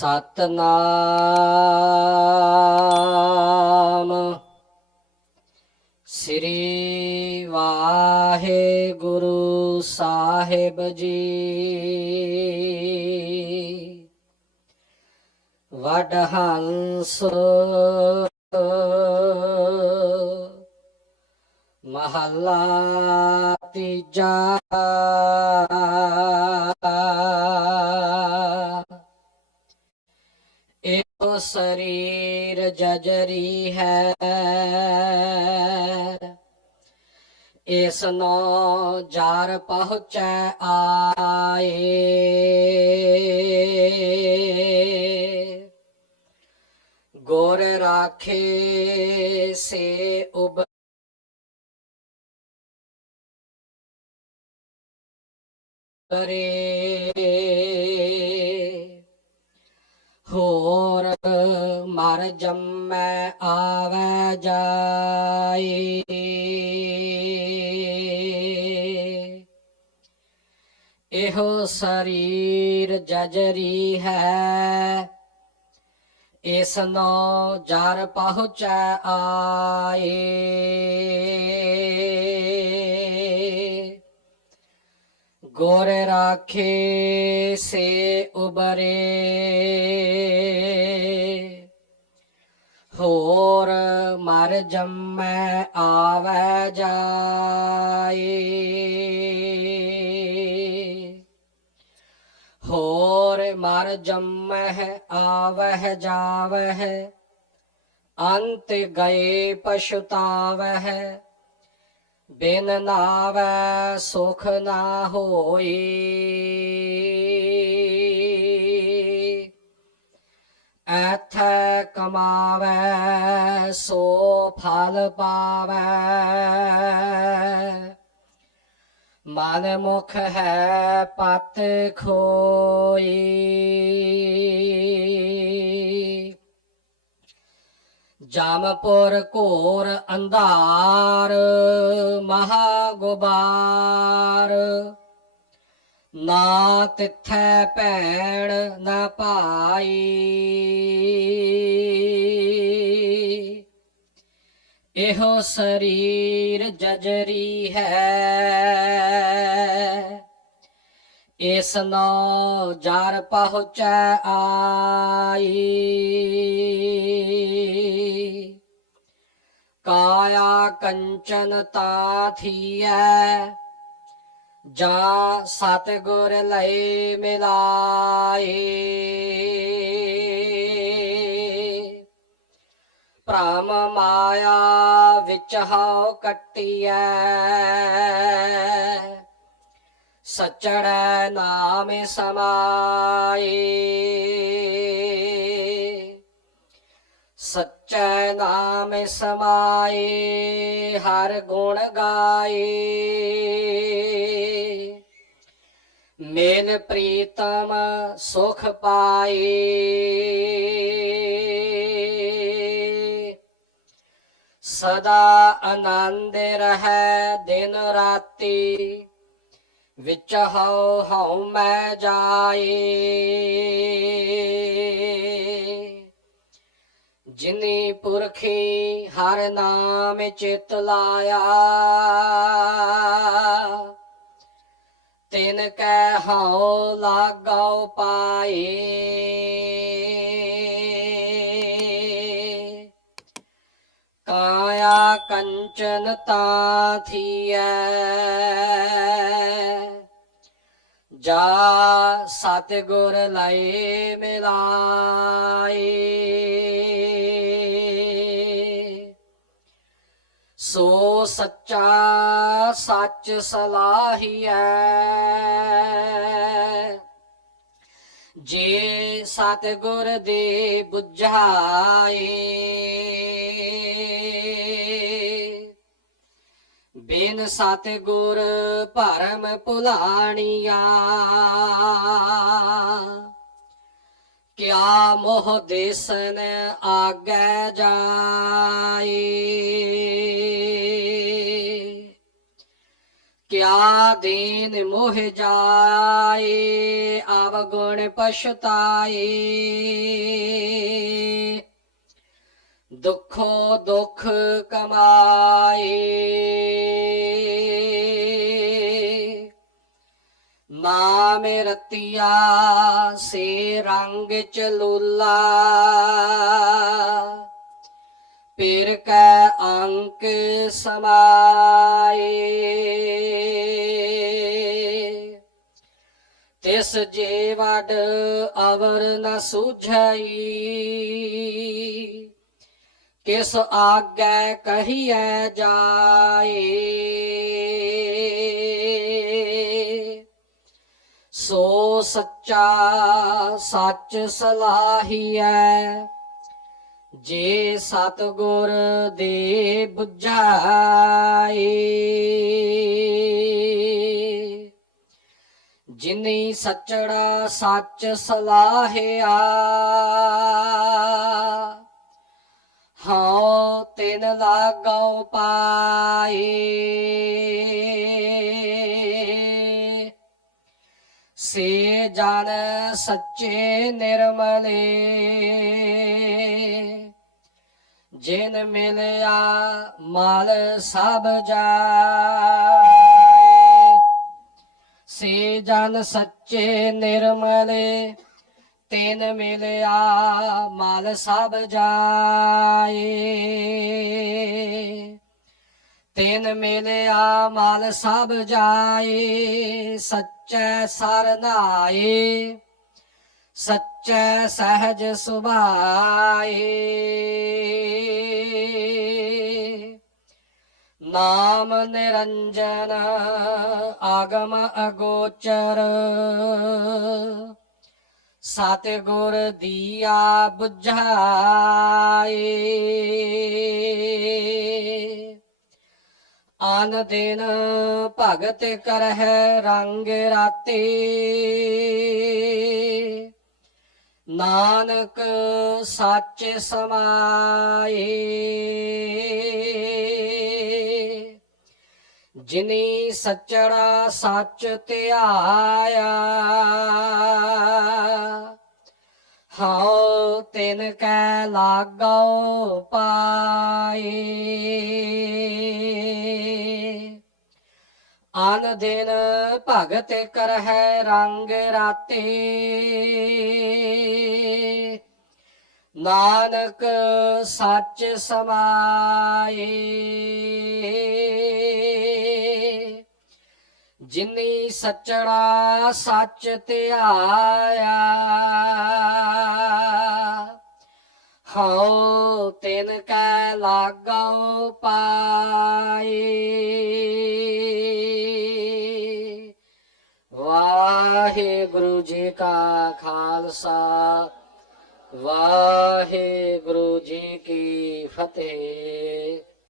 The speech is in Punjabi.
ਸਤਨਾਮ। ਸ੍ਰੀ ਵਾਹਿਗੁਰੂ ਸਾਹਿਬ ਜੀ। ਵਡ ਹੰਸ ਮਹੱਲਾ ਤੀਜਾ। ਇਹੋ ਸਰੀਰ ਜਜਰੀ ਹੈ। ਇਸ ਨੋ ਜਾਰ ਪਹੁੰਚੈ ਆਏ। ਗੋਰ ਰਾਖੇ ਸੇ ਉਬ ਰੇ ਹੋਰ ਮਰ ਜੰਮੈ ਆਵੈ ਜਾਏ। ਇਹੋ ਸਰੀਰ ਜਜਰੀ ਹੈ ਇਸ ਨੋ ਜਰ ਪਹੁੰਚੈ ਆਏ। ਗੁਰ ਰਾਖੇ ਸੇ ਉਬਰੇ। ਹੋਰ ਮਰ ਜੰਮੈ ਆਵੈ ਜਾਏ। ਹੋਰ ਮਰ ਜੰਮਹਿ ਆਵਹਿ ਜਾਵਹਿ। ਅੰਤ ਗਏ ਪਛਤਾਵਹਿ। ਬਿਨ ਨਾਵੈ ਸੁਖ ਨਾ ਹੋਈ। ਐਥੈ ਕਮਾਵੈ ਸੋ ਫਲ ਪਾਵੈ। ਮਨ ਮੁਖ ਹੈ ਪਤ ਖੋਈ। ਜਮਪੁਰ ਘੋਰ ਅੰਧਾਰ ਮਹਾ ਗੁਬਾਰ ਨਾ ਤਿਥੈ ਭੈਣ ਨਾ ਭਾਈ। ਇਹੋ ਸਰੀਰ ਜਜਰੀ ਹੈ। ਇਸ ਨੋ ਜਰ ਪਹੁੰਚੈ ਆਈ। ਕਾਇਆ ਕੰਚਨ ਤਾ ਥੀਐ, ਜਾ ਸਤਿਗੁਰ ਲਈ ਮਿਲਾਏ। ਭ੍ਰਮ ਮਾਇਆ ਵਿੱਚ ਹਉ ਕੱਟਿਐ। ਸਚੜੈ ਨਾਮ ਸਮਾਏ। ਸੱਚੈ ਨਾਮ ਸਮਾਏ, ਹਰ ਗੁਣ ਗਾਏ। ਮੇਲ ਪ੍ਰੀਤਮ ਸੁਖ ਪਾਏ। ਸਦਾ ਆਨੰਦ ਰਹੈ ਦਿਨ ਰਾਤੀ। ਵਿੱਚ ਹਉ ਹਉ ਮੈਂ ਜਾਏ। ਜਿਨੀ ਪੁਰਖੀ ਹਰ ਨਾਮ ਚਿਤ ਲਾਇਆ, ਤਿਨ ਕੈ ਹਉ ਲਾਗਾਉ ਪਾਏ। ਕਾਇਆ ਕੰਚਨ ਤਾ ਥੀਐ। ਜਾ ਸਤਿਗੁਰ ਲਈ ਮਿਲਾਏ। ਸੋ ਸੱਚਾ ਸੱਚ ਸਲਾਹੀਐ। ਜੇ ਸਤਿਗੁਰ ਦੇ 부 ਬਿਨ ਸਤਿਗੁਰ ਭਰਮ ਭੁਲਾਣੀਆਂ। ਕਿਆ ਮੋਹ ਦੇਸਨ ਆਗੈ ਜਾਏ। ਕਿਆ ਦੇਨ ਮੋਹ ਜਾਏ ਆਵਗੁਣ ਪਛਤਾਏ। ਦੁੱਖੋ ਦੁੱਖ ਕਮਾਏ। ਨਾਮ ਰਤੀਆ, ਸੇ ਰੰਗ ਚਲੂਲਾ ਪਿਰ ਕੈ ਅੰਕ ਸਮਾਏ। ਤਿਸ ਜੇ ਵਡ ਅਵਰ ਨ ਸੁਝਈ। ਕਿਸ ਆਗੈ ਕਹੀਐ ਜਾਏ? ਸੋ ਸੱਚਾ ਸੱਚ ਸਲਾਹੀਐ, ਜੇ ਸਤਗੁਰ ਦੇ 부ਝਾਏ ਜਿਨੀ ਸੱਚੜਾ ਸੱਚ ਸਲਾਹਿਆ ਲਾਗਉ ਪਾਏ। ਸੇ ਜਨ ਸੱਚੇ ਨਿਰਮਲੇ, ਜਿਨ ਮਿਲਿਆ ਮਲ ਸਭ ਜਾਏ। ਸੇ ਜਨ ਸੱਚੇ ਨਿਰਮਲੇ ਤਿਨ ਮਿਲਿਆ, ਮਲ ਸਭ ਜਾਏ। ਤਿਨ ਮਿਲਿਆ, ਮਲ ਸਭ ਜਾਏ, ਸੱਚੈ ਸਰਨਾਏ ਸੱਚੈ ਸਹਿਜ ਸੁਭਾਏ। ਨਾਮ ਨਿਰੰਜਨ, ਆਗਮ ਅਗੋਚਰ। ਸਤਿਗੁਰ ਦੀਆ 부ਝਾਏ ਆਨ ਦਿਨ ਭਗਤ ਕਰਹਿ ਰੰਗ ਰਾਤੇ। ਨਾਨਕ ਸੱਚ ਸਮਾਏ। ਜਿਨੀ ਸੱਚੜਾ ਸੱਚ ਧਿਆਇਆ ਹਉ ਤਿਨ ਕੈ ਲਾਗਉ ਪਾਏ। ਆਨ ਦਿਨ ਭਗਤ ਕਰਹਿ ਰੰਗ ਰਾਤੀ। ਨਾਨਕ ਸੱਚ ਸਮਾਏ। ਜਿਨੀ ਸੱਚੜਾ ਸੱਚ ਧਿਆਇਆ ਹਉ ਤਿਨ ਕੈ ਲਾਗਉ ਪਾਏ। ਵਾਹਿਗੁਰੂ ਜੀ ਕਾ ਖਾਲਸਾ, ਵਾਹਿਗੁਰੂ ਜੀ ਕੀ ਫਤਿਹ।